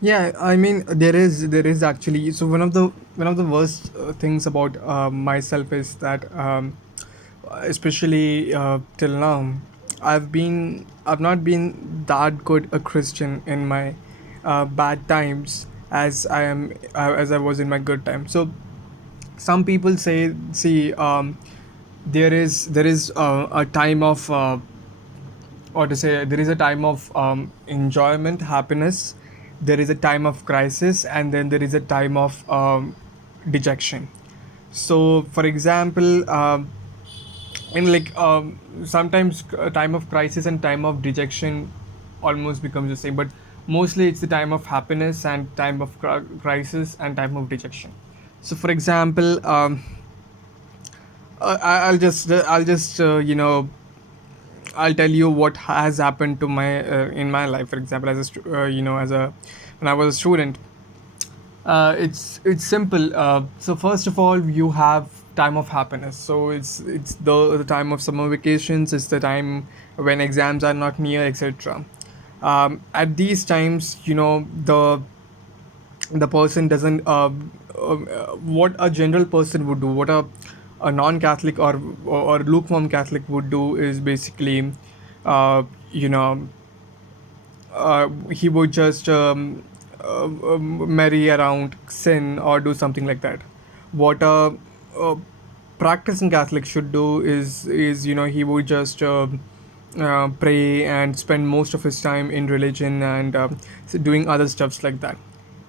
Yeah, I mean there is actually. So one of the worst things about myself is that especially till now, I've not been that good a Christian in my bad times as I was in my good time. So some people say, see, there is a time of or to say there is a time of enjoyment, happiness, there is a time of crisis, and then there is a time of dejection. So for example, in like sometimes a time of crisis and time of dejection almost becomes the same, but mostly it's the time of happiness and time of crisis and time of dejection. So for example, I'll just I'll tell you what has happened to my in my life. For example, as a as a when I was a student, it's simple. So first of all, you have time of happiness. So it's the time of summer vacations. It's the time when exams are not near, etc. At these times, the person doesn't what a general person would do, what a non-Catholic or lukewarm Catholic would do is basically, you know he would just marry around, sin, or do something like that. What a practicing Catholic should do is he would just pray and spend most of his time in religion and doing other stuffs like that.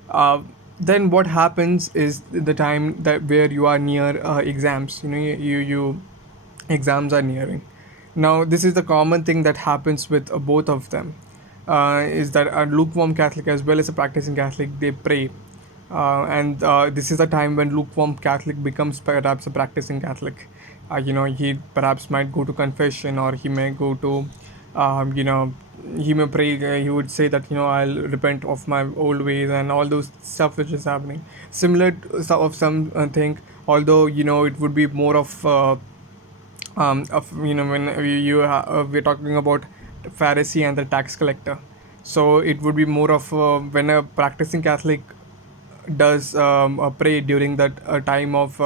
Uh, then what happens is the time that where you are near exams. You exams are nearing. Now this is the common thing that happens with both of them. Is that a lukewarm Catholic as well as a practicing Catholic, they pray, and this is the time when lukewarm Catholic becomes perhaps a practicing Catholic. He perhaps might go to confession, or he may go to, um, you know, he may pray. He would say that I'll repent of my old ways and all those stuff which is happening. Similar to some thing, although it would be more of when we're talking about Pharisee and the tax collector. So it would be more of when a practicing Catholic does pray during that time of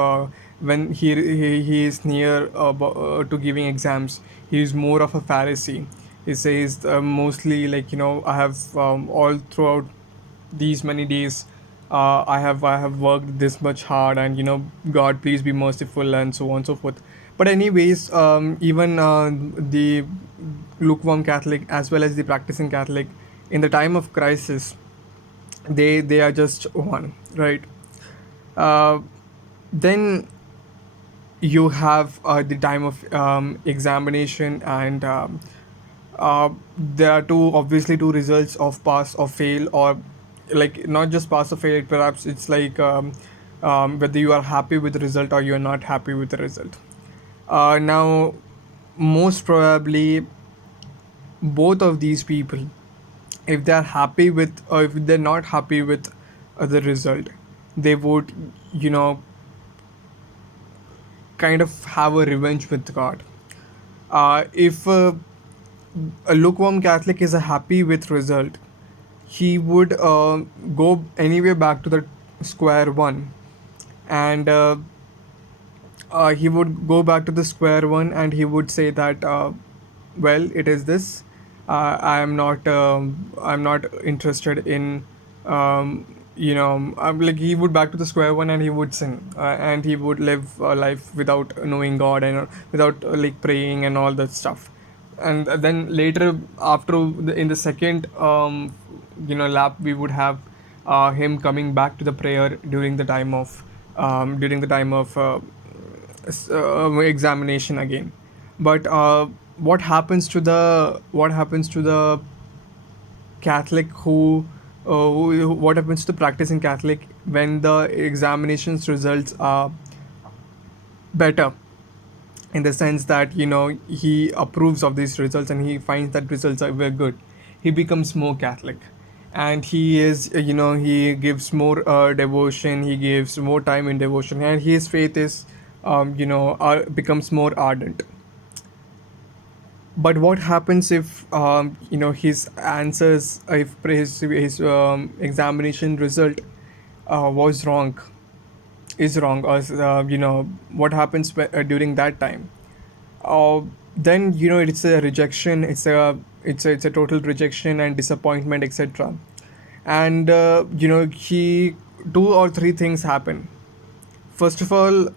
when he is near to giving exams. He is more of a Pharisee. He says mostly like I have all throughout these many days, I have worked this much hard, and God, please be merciful, and so on and so forth. But anyways, even the lukewarm Catholic as well as the practicing Catholic, in the time of crisis, they are just one, right? uh, then you have the time of examination, and there are two results of pass or fail, or like not just pass or fail, perhaps it's like whether you are happy with the result or you are not happy with the result. Now, most probably, both of these people, if they are happy with, or if they're not happy with the result, they would you know kind of have a revenge with God. If a lukewarm Catholic is happy with result, he would go anyway back to the square one, and he would go back to the square one, and he would say that, well, it is this. I'm not interested in, like, he would back to the square one, and he would sin, and he would live a life without knowing God, and without like praying and all that stuff. And then later, in the second lap, we would have him coming back to the prayer during the time of examination again. But what happens to the Catholic what happens to the practicing Catholic when the examinations results are better, in the sense that he approves of these results and he finds that results are very good? He becomes more Catholic, and he gives more devotion, he gives more time in devotion, and his faith is becomes more ardent. But what happens if his answers, if his examination result was wrong, is wrong, or what happens during that time? uh, then it's a rejection, it's a total rejection and disappointment, etc. And he two or three things happen. First of all,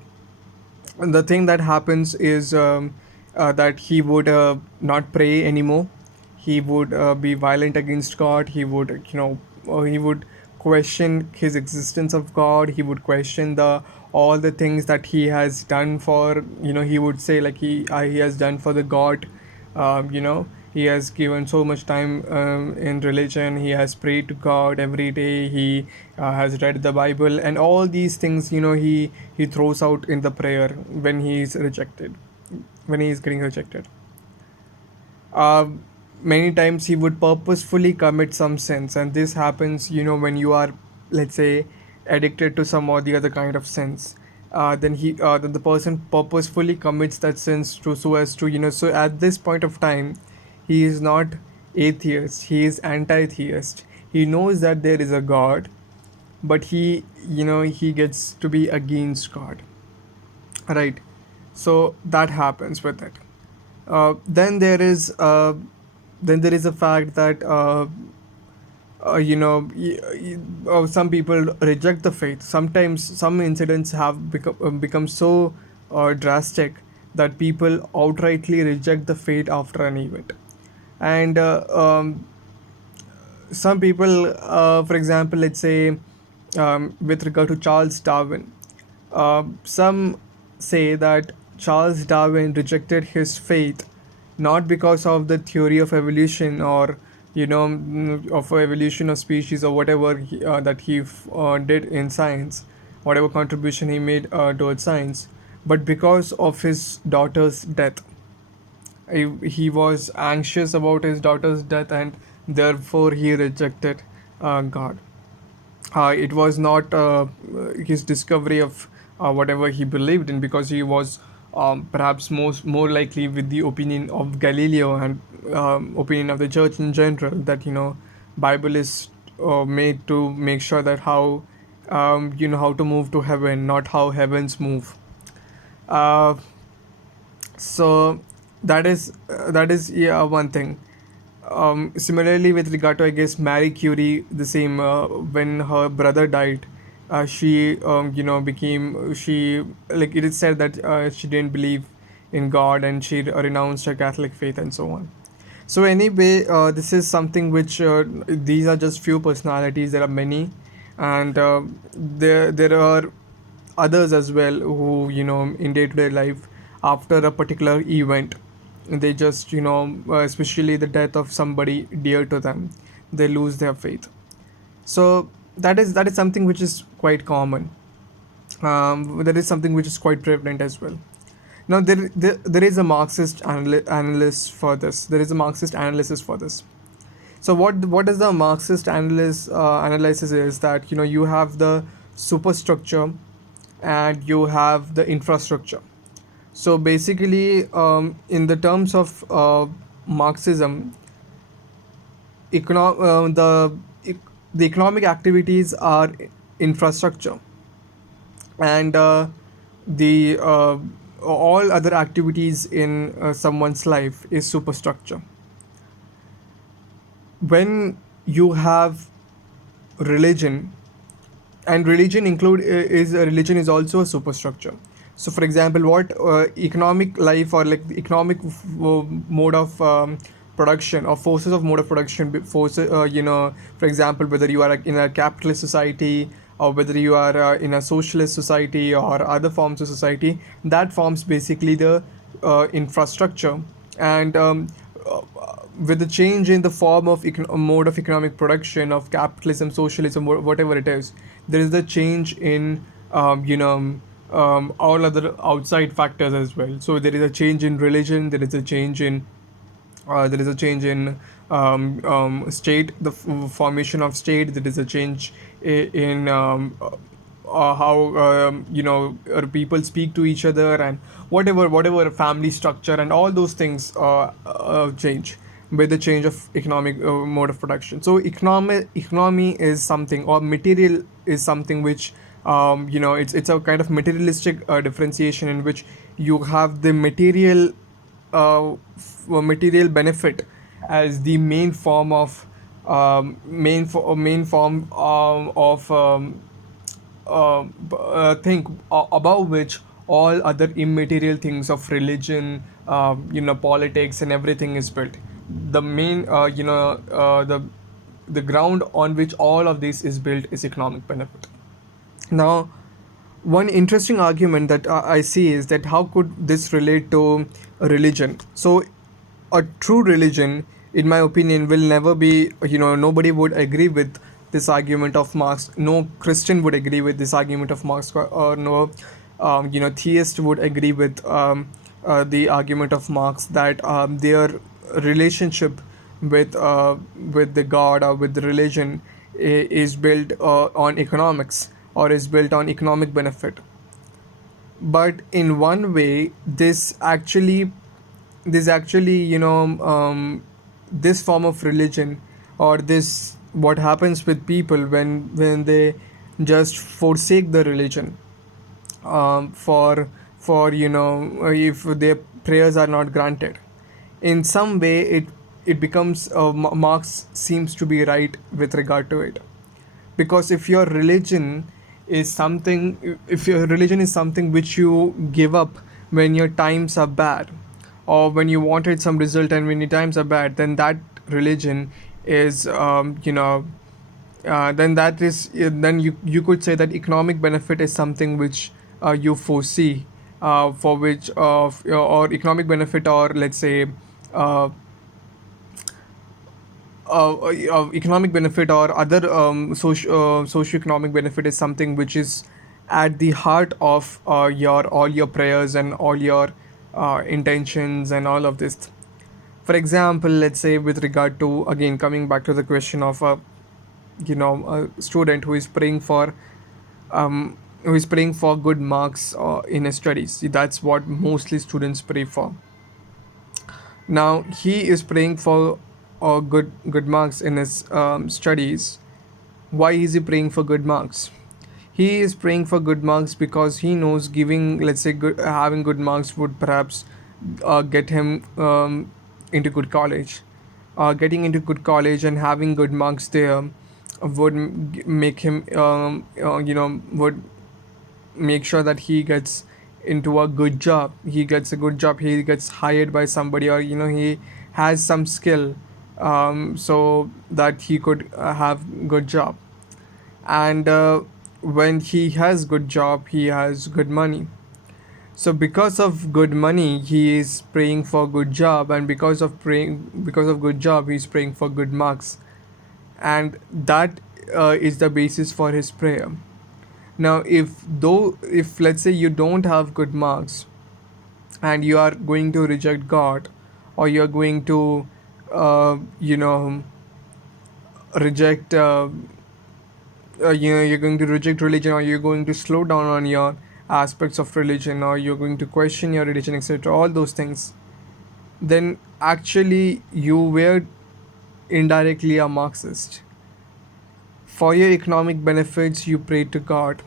the thing that happens is that he would not pray anymore. He would be violent against God. He would, he would question his existence of God. He would question the all the things that he has done for, he would say like he has done for the God. He has given so much time in religion. He has prayed to God every day. He has read the Bible, and all these things, he throws out in the prayer when he is rejected, when he is getting rejected. uh, Many times he would purposefully commit some sins, and this happens when you are, let's say, addicted to some or the other kind of sins. Then the person purposefully commits that sins to, so as to, so at this point of time he is not atheist, he is anti-theist. He knows that there is a God, but he gets to be against God, right? So that happens with it. Then there is a fact that some people reject the faith. Sometimes some incidents have become so drastic that people outrightly reject the faith after an event. And some people, for example, let's say, with regard to Charles Darwin, some say that Charles Darwin rejected his faith not because of the theory of evolution, or of evolution of species, or whatever that he did in science, whatever contribution he made towards science, but because of his daughter's death. He was anxious about his daughter's death, and therefore he rejected God. It was not his discovery of whatever he believed in, because he was perhaps more likely with the opinion of Galileo, and opinion of the church in general, that Bible is made to make sure that how to move to heaven, not how heavens move. uh, so that is yeah, one thing. Similarly, with regard to, I guess, Marie Curie, the same. When her brother died, she became, she, like, it is said that she didn't believe in God, and she renounced her Catholic faith and so on. So anyway, this is something which, these are just few personalities. There are many, and there are others as well who, in day to day life, after a particular event, they just, especially the death of somebody dear to them, they lose their faith. So that is something which is quite common. That is something which is quite prevalent as well. Now there is a Marxist analyst for this. There is a Marxist analysis for this. So what is the Marxist analysis is that, you have the superstructure and you have the infrastructure. So basically, in the terms of Marxism, econo- the economic activities are infrastructure, and the all other activities in someone's life is superstructure. When you have religion, and religion include is religion is also a superstructure. So for example, what economic life, or like the economic mode of production, or forces of mode of production, forces, for example, whether you are in a capitalist society, or whether you are in a socialist society, or other forms of society, that forms basically the infrastructure. And with the change in the form of mode of economic production, of capitalism, socialism, whatever it is, there is the change in all other outside factors as well. So there is a change in religion, there is a change in state, the formation of state. There is a change in how people speak to each other, and whatever family structure and all those things change with the change of economic mode of production. So economy is something, or material is something which, it's a kind of materialistic differentiation in which you have the material benefit as the main form of main form of think above which all other immaterial things of religion, politics and everything is built. The main the ground on which all of this is built is economic benefit. Now, one interesting argument that I see is that how could this relate to a religion? So, a true religion, in my opinion, will never be, nobody would agree with this argument of Marx. No Christian would agree with this argument of Marx, or no, theist would agree with the argument of Marx that their relationship with the God or with the religion is built on economics, or is built on economic benefit. But in one way, this actually this form of religion, or this what happens with people when they just forsake the religion, for if their prayers are not granted, in some way it becomes Marx seems to be right with regard to it. Because if your religion is something which you give up when your times are bad, or when you wanted some result and when your times are bad, then that religion is then that is then you could say that economic benefit is something which you foresee, for which of or economic benefit, or let's say uh, economic benefit or other socio-economic benefit is something which is at the heart of your all your prayers and all your intentions and all of this. For example, let's say with regard to, again coming back to the question of a student who is praying for good marks in his studies. See, that's what mostly students pray for. Now he is praying for good marks in his studies. Why is he praying for good marks? He is praying for good marks because he knows giving, let's say, having good marks would perhaps get him into good college. Getting into good college and having good marks there would make him, would make sure that he gets into a good job. He gets a good job. He gets hired by somebody, or he has some skill, so that he could have good job. And when he has good job, he has good money. So because of good money, he is praying for good job, and because of good job, he's praying for good marks, and that is the basis for his prayer. Now, if let's say you don't have good marks, and you are going to reject God, or you're going to reject you're going to reject religion, or you're going to slow down on your aspects of religion, or you're going to question your religion, etc., all those things, then actually you were indirectly a Marxist. For your economic benefits, you prayed to God,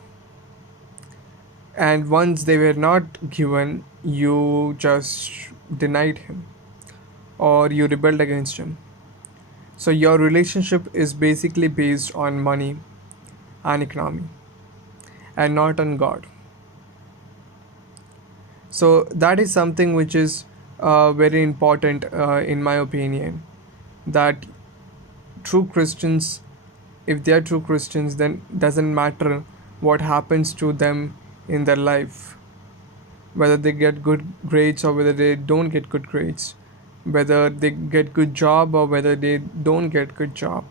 and once they were not given, you just denied him, or you rebelled against him. So your relationship is basically based on money and economy, and not on God. So that is something which is very important, in my opinion, that true Christians, if they are true Christians, then doesn't matter what happens to them in their life, whether they get good grades or whether they don't get good grades, whether they get good job or whether they don't get good job,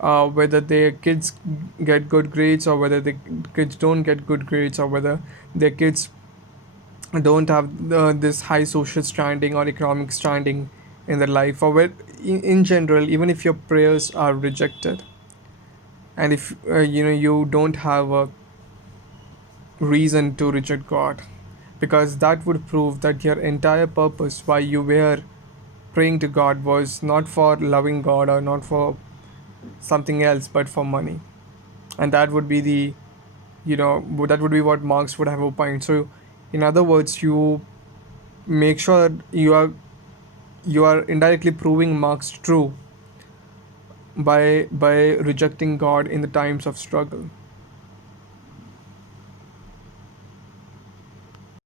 whether their kids get good grades or whether the kids don't get good grades, or whether their kids don't have this high social standing or economic standing in their life, or in general, even if your prayers are rejected, and if you don't have a reason to reject God, because that would prove that your entire purpose why you were praying to God was not for loving God or not for something else but for money. And that would be the, that would be what Marx would have opined. So in other words, you make sure you are indirectly proving Marx true by rejecting God in the times of struggle.